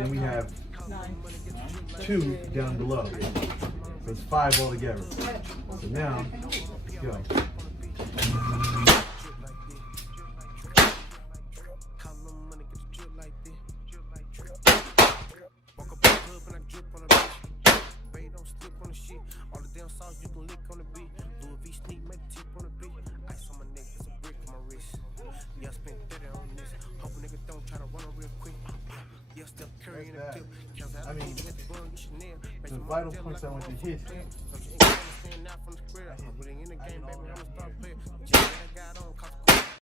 then we have 2 down below. So it's 5 altogether. So now, go. I mean, the vital points I want to hit